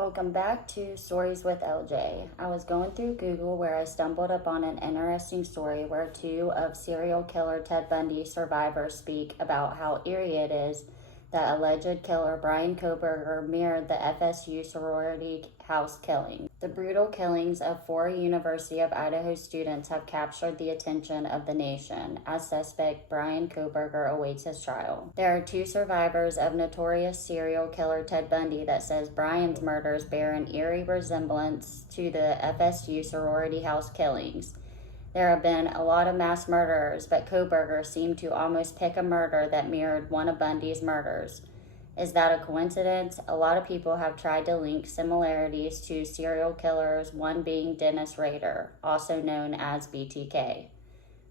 Welcome back to Stories with LJ. I was going through Google where I stumbled upon an interesting story where two of serial killer Ted Bundy survivors speak about how eerie it is that alleged killer Bryankohberger mirrored the FSU sorority house killing. The brutal killings of 4 University of Idaho students have captured the attention of the nation as suspect Bryankohberger awaits his trial. There are 2 survivors of notorious serial killer Ted Bundy that says Bryan's murders bear an eerie resemblance to the FSU sorority house killings. There have been a lot of mass murderers, but Kohberger seemed to almost pick a murder that mirrored one of Bundy's murders. Is that a coincidence? A lot of people have tried to link similarities to serial killers, one being Dennis Rader, also known as BTK.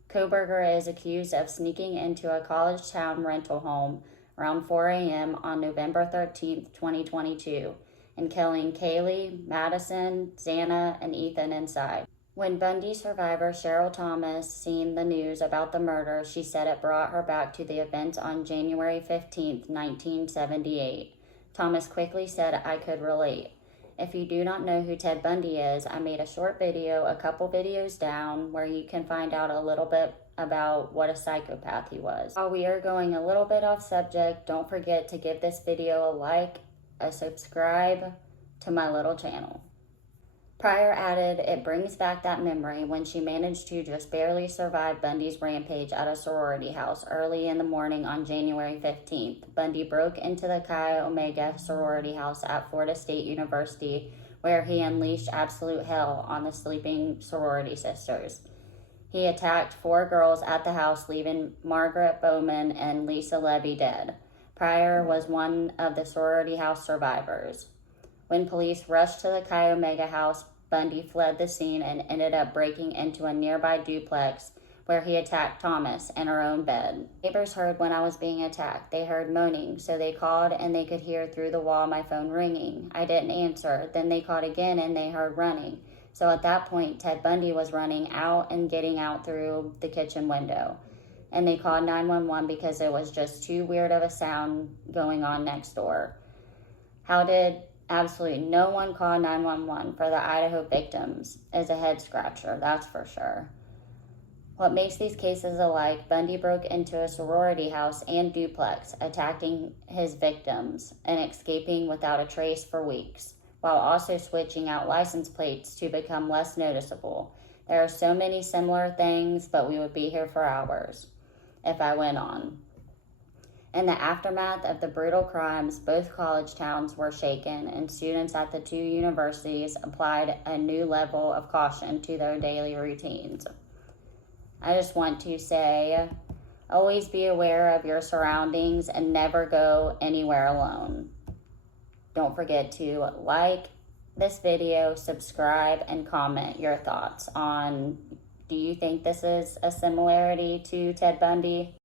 Kohberger is accused of sneaking into a college town rental home around 4 a.m. on November 13, 2022, and killing Kaylee, Madison, Xana, and Ethan inside. When Bundy survivor Cheryl Thomas seen the news about the murder, she said it brought her back to the events on January 15, 1978. Thomas quickly said, "I could relate." If you do not know who Ted Bundy is, I made a short video, a couple videos down, where you can find out a little bit about what a psychopath he was. While we are going a little bit off subject, don't forget to give this video a like, a subscribe to my little channel. Pryor added, "It brings back that memory when she managed to just barely survive Bundy's rampage at a sorority house early in the morning on January 15th. Bundy broke into the Chi Omega sorority house at Florida State University, where he unleashed absolute hell on the sleeping sorority sisters. He attacked 4 girls at the house, leaving Margaret Bowman and Lisa Levy dead. Pryor was one of the sorority house survivors. When police rushed to the Chi Omega house, Bundy fled the scene and ended up breaking into a nearby duplex where he attacked Thomas in her own bed. Neighbors heard when I was being attacked. They heard moaning, so they called and they could hear through the wall my phone ringing. I didn't answer. Then they called again and they heard running. So at that point, Ted Bundy was running out and getting out through the kitchen window. And they called 911 because it was just too weird of a sound going on next door. How did absolutely no one call 911 for the Idaho victims is a head scratcher, that's for sure. What makes these cases alike, Bundy broke into a sorority house and duplex, attacking his victims and escaping without a trace for weeks, while also switching out license plates to become less noticeable. There are so many similar things, but we would be here for hours if I went on. In the aftermath of the brutal crimes, both college towns were shaken, and students at the 2 universities applied a new level of caution to their daily routines. I just want to say, always be aware of your surroundings and never go anywhere alone. Don't forget to like this video, subscribe, and comment your thoughts on, do you think this is a similarity to Ted Bundy?